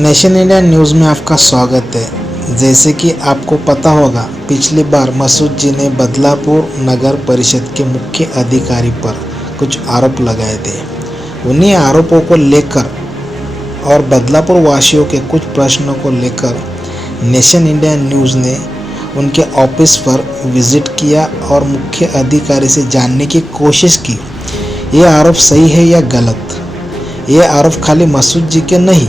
Nation India news में आपका स्वागत है। जैसे कि आपको पता होगा, पिछली बार मसूद जी ने बदलापुर नगर परिषद के मुख्य अधिकारी पर कुछ आरोप लगाए थे। उन्हीं आरोपों को लेकर और बदलापुर वासियों के कुछ प्रश्नों को लेकर नेशन इंडिया न्यूज़ ने उनके ऑफिस पर विजिट किया और मुख्य अधिकारी से जानने की कोशिश की, ये आरोप सही है या गलत। ये आरोप खाली मसूद जी के नहीं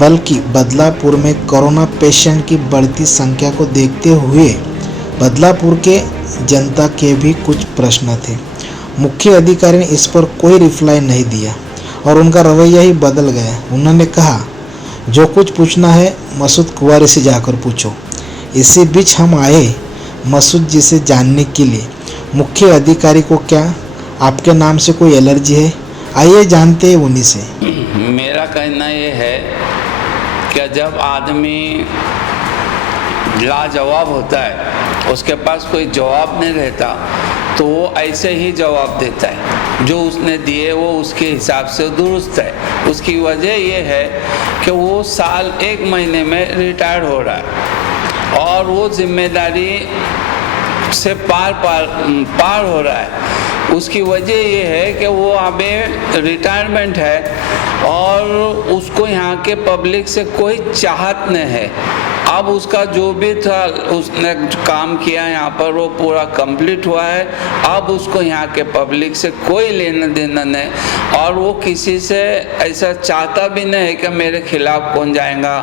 बल्कि बदलापुर में कोरोना पेशेंट की बढ़ती संख्या को देखते हुए बदलापुर के जनता के भी कुछ प्रश्न थे। मुख्य अधिकारी ने इस पर कोई रिप्लाई नहीं दिया और उनका रवैया ही बदल गया। उन्होंने कहा, जो कुछ पूछना है मसूद कुंवरी से जाकर पूछो। इसी बीच हम आए मसूद जी से जानने के लिए। मुख्य अधिकारी को क्या आपके नाम से कोई एलर्जी है? आइए जानते हैं उन्हीं से। मेरा कहना ये है कि जब आदमी लाजवाब होता है, उसके पास कोई जवाब नहीं रहता, तो वो ऐसे ही जवाब देता है। जो उसने दिए वो उसके हिसाब से दुरुस्त है। उसकी वजह ये है कि वो साल 1 महीने में रिटायर्ड हो रहा है और वो जिम्मेदारी से पार हो रहा है। उसकी वजह ये है कि वो अभी रिटायरमेंट है और उसको यहाँ के पब्लिक से कोई चाहत नहीं है। अब उसका जो भी था उसने काम किया यहाँ पर वो पूरा कंप्लीट हुआ है। अब उसको यहाँ के पब्लिक से कोई लेना देना नहीं और वो किसी से ऐसा चाहता भी नहीं है कि मेरे खिलाफ कौन जाएगा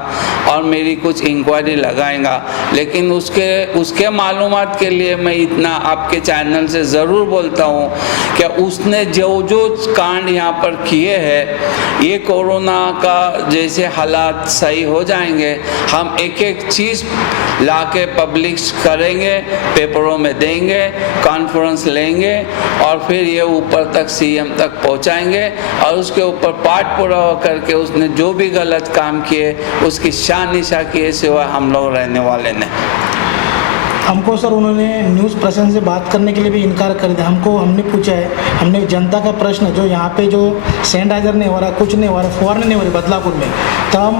और मेरी कुछ इंक्वायरी लगाएगा। लेकिन उसके मालूमात के लिए मैं इतना आपके चैनल से ज़रूर बोलता हूँ कि उसने जो कांड यहाँ पर किए हैं, ये कोरोना का जैसे हालात सही हो जाएंगे, हम एक एक चीज़ ला के पब्लिश करेंगे, पेपरों में देंगे, कॉन्फ्रेंस लेंगे और फिर ये ऊपर तक सीएम तक पहुंचाएंगे और उसके ऊपर पाठ पूरा करके उसने जो भी गलत काम किए उसकी शान निशा किए सिवा हम लोग रहने वाले नहीं। हमको सर उन्होंने न्यूज़ पर्सन से बात करने के लिए भी इनकार कर दिया। हमने पूछा है, हमने जनता का प्रश्न जो यहाँ पे जो सैनिटाइजर नहीं हो रहा, कुछ नहीं हो रहा, फुहार नहीं हो रही बदलापुर में, तो हम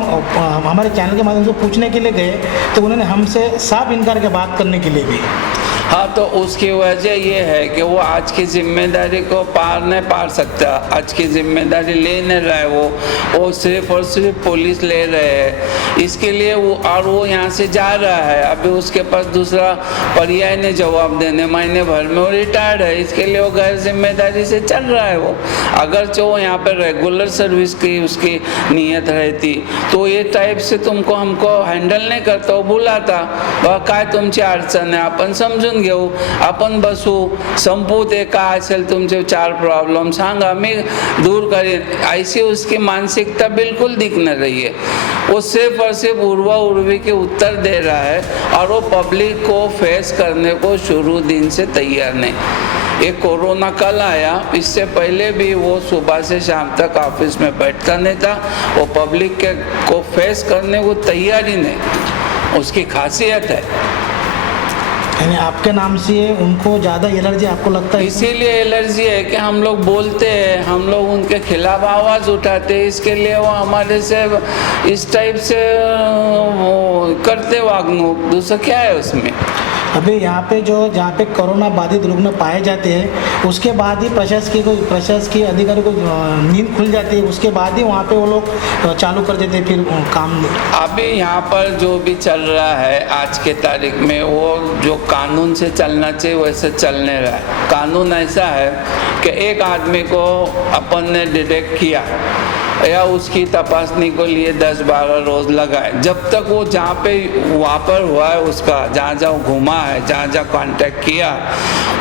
हमारे चैनल के माध्यम से पूछने के लिए गए तो उन्होंने हमसे साफ इनकार के बात करने के लिए भी। हाँ, तो उसकी वजह ये है कि वो आज की जिम्मेदारी को पार सकता। आज की जिम्मेदारी ले नहीं रहा है, वो सिर्फ और सिर्फ पुलिस ले रहे हैं। इसके लिए वो यहाँ से जा रहा है। अभी उसके पास दूसरा पर्याय नहीं जवाब देने, महीने भर में वो रिटायर्ड है। इसके लिए वो गैर जिम्मेदारी से चल रहा है। वो अगर जो यहाँ पर रेगुलर सर्विस की उसकी नीयत रहती तो ये टाइप से हमको हँडल नहीं करता, वो बुलाता, वह काय तुमची अडचण आहे आपण समजून घेऊ, आपण बसू, संपू ते काय असेल तुमचे 4 प्रॉब्लेम सांगा, मी दूर करेन। ऐसी उसकी मानसिकता बिल्कुल दिख नहीं रही है। वो सिर्फ और सिर्फ उर्वा उर्वी के उत्तर दे रहा है और वो पब्लिक को फेस करने को शुरू दिन से तैयार नहीं। ये कोरोना कल आया, इससे पहले भी वो सुबह से शाम तक ऑफिस में बैठता नहीं था। वो पब्लिक को फेस करने को तैयार ही नहीं, उसकी खासियत है। यानी आपके नाम से उनको ज़्यादा एलर्जी आपको लगता है? इसीलिए एलर्जी है कि हम लोग बोलते हैं, हम लोग उनके खिलाफ आवाज़ उठाते हैं, इसके लिए वो हमारे से इस टाइप से करते वागणूक। दूसरा क्या है उसमें? अभी यहाँ पे जहाँ पे कोरोना बाधित रुग्ण पाए जाते हैं उसके बाद ही प्रशासकीय अधिकारी को नींद खुल जाती है, उसके बाद ही वहाँ पे वो लोग चालू कर देते हैं फिर काम। अभी यहाँ पर जो भी चल रहा है आज के तारीख में, वो जो कानून से चलना चाहिए वैसे चल नहीं रहा है। कानून ऐसा है कि एक आदमी को अपन ने डिटेक्ट किया या उसकी तपासनी को लिए 10-12 रोज़ लगाए, जब तक वो जहाँ पे वहाँ पर हुआ है, उसका जहाँ घूमा है, जहाँ कांटेक्ट किया,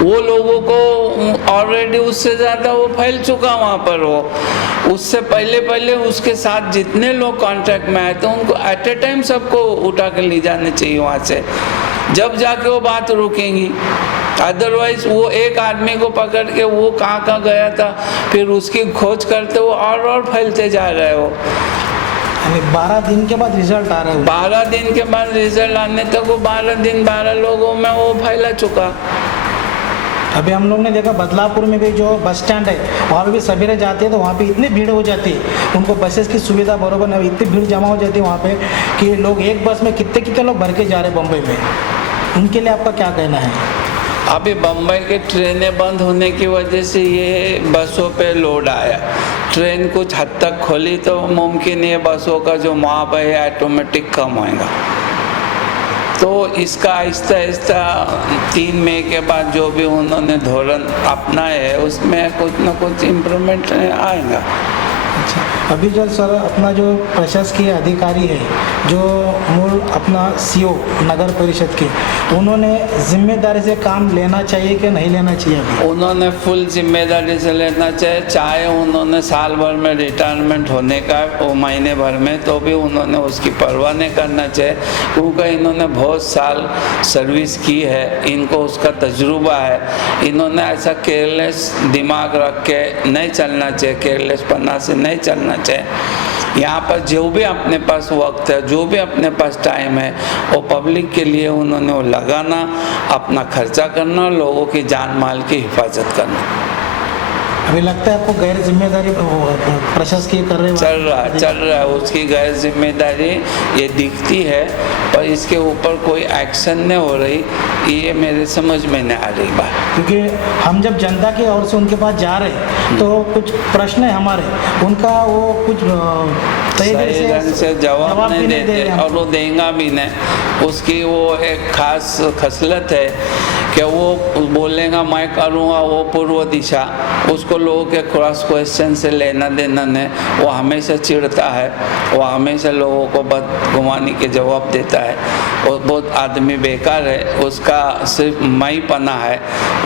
वो लोगों को ऑलरेडी उससे ज़्यादा वो फैल चुका वहाँ पर। वो उससे पहले उसके साथ जितने लोग कांटेक्ट में आए थे उनको एट ए टाइम सबको उठा कर ले जाने चाहिए वहाँ से, जब जाके वो बात रुकेंगी। अदरवाइज वो एक आदमी को पकड़ के वो कहाँ गया था फिर उसकी खोज करते वो और फैलते जा रहे हो। 12 दिन के बाद रिजल्ट आ रहा है। 12 दिन के बाद रिजल्ट आने तक वो 12 दिन 12 लोगों में वो फैला चुका। अभी हम लोग ने देखा बदलापुर में भी जो बस स्टैंड है वहाँ पे भी सवेरे जाते हैं तो वहाँ पे इतनी भीड़ हो जाती है, उनको बसेस की सुविधा बरोबर नहीं, इतनी भीड़ जमा हो जाती है वहाँ पे कि लोग एक बस में कितने कितने लोग भर के जा रहे हैं बम्बई में। उनके लिए आपका क्या कहना है? अभी बम्बई की ट्रेनें बंद होने की वजह से ये बसों पे लोड आया। ट्रेन कुछ हद तक खोली तो मुमकिन है बसों का जो माप है ऑटोमेटिक कम होएगा। तो इसका आहिस्ता आहिस्ता 3 मई के बाद जो भी उन्होंने धोरण अपनाए है उसमें कुछ न कुछ इम्प्रूवमेंट आएगा। अच्छा, अभी जो सर अपना जो प्रशासकीय अधिकारी है जो मूल अपना सीओ नगर परिषद के, उन्होंने जिम्मेदारी से काम लेना चाहिए कि नहीं लेना चाहिए? अभी उन्होंने फुल जिम्मेदारी से लेना चाहिए, चाहे उन्होंने साल भर में रिटायरमेंट होने का वो महीने भर में, तो भी उन्होंने उसकी परवाह नहीं करना चाहिए, क्योंकि इन्होंने बहुत साल सर्विस की है, इनको उसका तजुर्बा है। इन्होंने ऐसा केयरलेस दिमाग रख के नहीं चलना चाहिए, केयरलेस पन्ना से नहीं चलना चाहिए। यहाँ पर जो भी अपने पास वक्त है, जो भी अपने पास टाइम है, वो पब्लिक के लिए उन्होंने वो लगाना, अपना खर्चा करना, लोगों की जान माल की हिफाजत करना। अभी लगता है आपको गैर जिम्मेदारी प्रशासकीय कर रहे चल रहा है उसकी गैर जिम्मेदारी ये दिखती है, पर इसके ऊपर कोई एक्शन नहीं हो रही, ये मेरे समझ में नहीं आ रही बात। क्योंकि हम जब जनता की ओर से उनके पास जा रहे हैं तो कुछ प्रश्न है हमारे, उनका वो कुछ सही ढंग से जवाब नहीं देते और वो देगा भी नहीं। उसकी वो एक खास खसलत है कि वो बोलेगा मैं करूँगा वो पूर्व दिशा, उसको लोगों के क्रॉस क्वेश्चन से लेना देना नहीं, वो हमेशा चिढ़ता है, वो हमेशा लोगों को बदगुमानी के जवाब देता है। वो बहुत आदमी बेकार है, उसका सिर्फ मई पना है।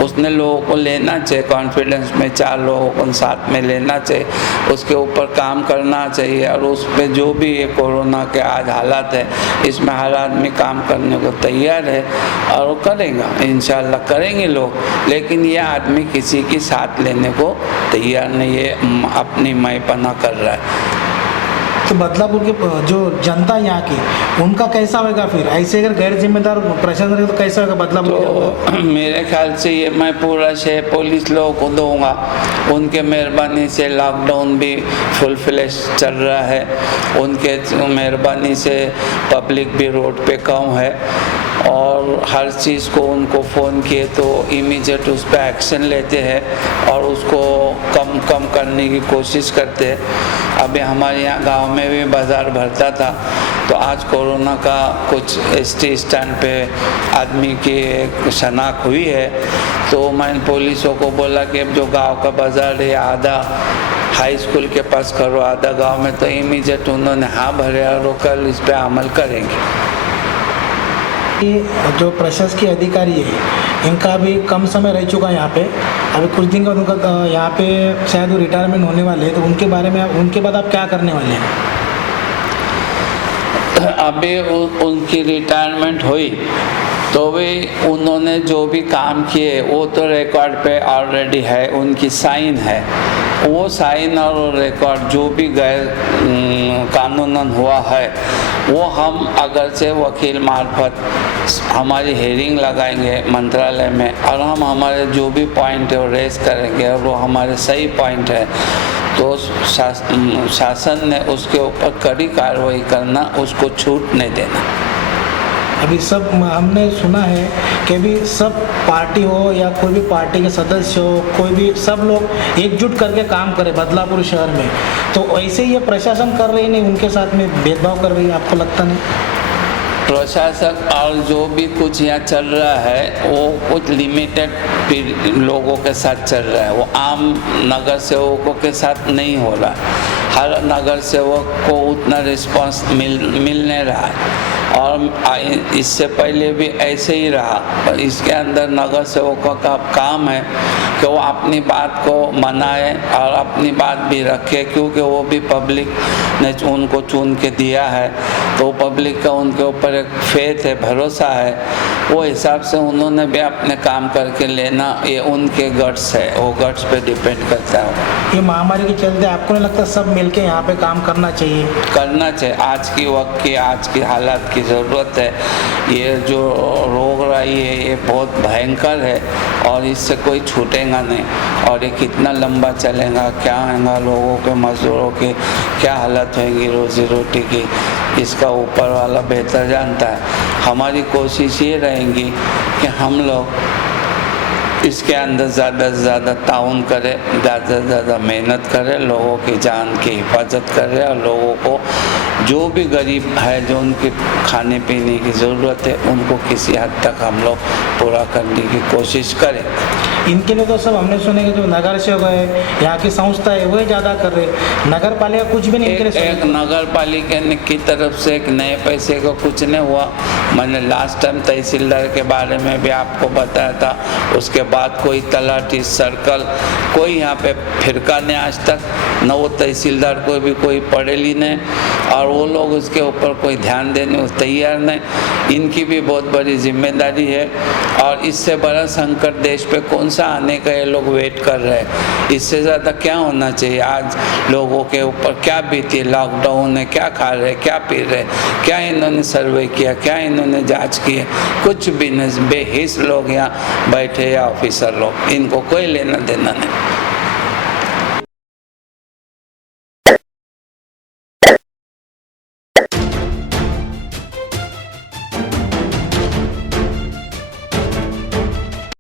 उसने लोगों को लेना चाहिए कॉन्फिडेंस में, 4 लोगों को साथ में लेना चाहिए, उसके ऊपर काम करना चाहिए। और उस पर जो भी ये कोरोना के आज हालात है, इसमें हर आदमी काम करने को तैयार है और वो करेगा, इंशाल्लाह करेंगे लोग। लेकिन ये आदमी किसी की साथ लेने को तैयार नहीं है, अपनी मैपना कर रहा है। तो बदलापुर की जो जनता यहाँ की, उनका कैसा होगा फिर? ऐसे अगर गैर जिम्मेदार प्रशासन रहे तो कैसा होगा बदलापुर? तो मेरे ख्याल से ये मैं पूरा शहर पुलिस लोगों को दूंगा, उनके मेहरबानी से लॉकडाउन भी फुल फ्लैश चल रहा है, उनके मेहरबानी से पब्लिक भी रोड पे कम है और हर चीज़ को उनको फ़ोन किए तो इमीडिएट उस पर एक्शन लेते हैं और उसको कम करने की कोशिश करते हैं। अभी हमारे यहाँ गांव में भी बाज़ार भरता था, तो आज कोरोना का कुछ एसटी स्टैंड पे आदमी की एक शनाख्त हुई है, तो मैंने पुलिसों को बोला कि जो गांव का बाज़ार है आधा हाई स्कूल के पास करो, आधा गांव में, तो इमीडिएट उन्होंने हाँ भरे और वो कल इस पर अमल करेंगे। जो प्रशासकीय अधिकारी है इनका भी कम समय रह चुका है यहाँ पे, अभी कुछ दिन का उनका यहाँ पे शायद वो रिटायरमेंट होने वाले हैं, तो उनके बारे में उनके बाद आप क्या करने वाले हैं? अभी उनकी रिटायरमेंट हुई तो भी उन्होंने जो भी काम किए वो तो रिकॉर्ड पे ऑलरेडी है, उनकी साइन है, वो साइन और रिकॉर्ड जो भी गैर कानूनन हुआ है वो हम अगर से वकील मार्फत हमारी हेयरिंग लगाएंगे मंत्रालय में और हम हमारे जो भी पॉइंट है वो रेस करेंगे और वो हमारे सही पॉइंट है तो शासन ने उसके ऊपर कड़ी कार्रवाई करना, उसको छूट नहीं देना। अभी सब हमने सुना है कि अभी सब पार्टी हो या कोई भी पार्टी के सदस्य हो, कोई भी सब लोग एकजुट करके काम करे बदलापुर शहर में, तो ऐसे ये प्रशासन कर रही नहीं, उनके साथ में भेदभाव कर रही है, आपको लगता नहीं? प्रशासक और जो भी कुछ यहाँ चल रहा है वो कुछ लिमिटेड लोगों के साथ चल रहा है, वो आम नगर सेवकों के साथ नहीं हो रहा। हर नगर सेवक को उतना रिस्पांस मिल नहीं रहा है और इससे पहले भी ऐसे ही रहा। और इसके अंदर नगर सेवकों का काम है कि वो अपनी बात को मनाए और अपनी बात भी रखे, क्योंकि वो भी पब्लिक ने उनको चुन के दिया है, तो पब्लिक का उनके ऊपर एक फेथ है, भरोसा है, वो हिसाब से उन्होंने भी अपने काम करके लेना, ये उनके गट्स है, वो गट्स पे डिपेंड करता है। ये महामारी के चलते आपको नहीं लगता सब मिलके यहाँ पे काम करना चाहिए? करना चाहिए, आज की वक्त की आज की हालात की की ज़रूरत है। ये जो रोग रही है ये बहुत भयंकर है और इससे कोई छूटेगा नहीं और ये कितना लंबा चलेगा, क्या होगा लोगों के, मज़दूरों की क्या हालत होगी रोज़ी रोटी की, इसका ऊपर वाला बेहतर जानता है। हमारी कोशिश ये रहेगी कि हम लोग इसके अंदर ज़्यादा से ज़्यादा ताउन करें, ज़्यादा से ज़्यादा मेहनत करें, लोगों की जान की हिफाजत करें और लोगों को जो भी गरीब है जो उनके खाने पीने की ज़रूरत है उनको किसी हद तक हम लोग पूरा करने की कोशिश करें। इनके लिए तो सब हमने सुने कि जो नगर सेवक है, यहाँ की संस्था है, वही ज़्यादा कर रहे, नगर पालिका कुछ भी नहीं। एक नगर पालिका की तरफ से एक नए पैसे का कुछ नहीं हुआ। मैंने लास्ट टाइम तहसीलदार के बारे में भी आपको बताया था, उसके बाद कोई तलाटी सर्कल कोई यहाँ पे फिरका नहीं आज तक, न वो तहसीलदार को भी कोई पढ़ेली नहीं और वो लोग उसके ऊपर कोई ध्यान देने को तैयार नहीं। इनकी भी बहुत बड़ी जिम्मेदारी है और इससे बड़ा संकट देश पे कौन सा आने का ये लोग वेट कर रहे हैं। इससे ज़्यादा क्या होना चाहिए। आज लोगों के ऊपर क्या बीती, लॉकडाउन है, क्या खा रहे, क्या पी रहे, क्या इन्होंने सर्वे किया, क्या इन्होंने जांच की है, कुछ भी नहीं। बेहिस लोग यहाँ बैठे या ऑफिसर लोग, इनको कोई लेना देना नहीं।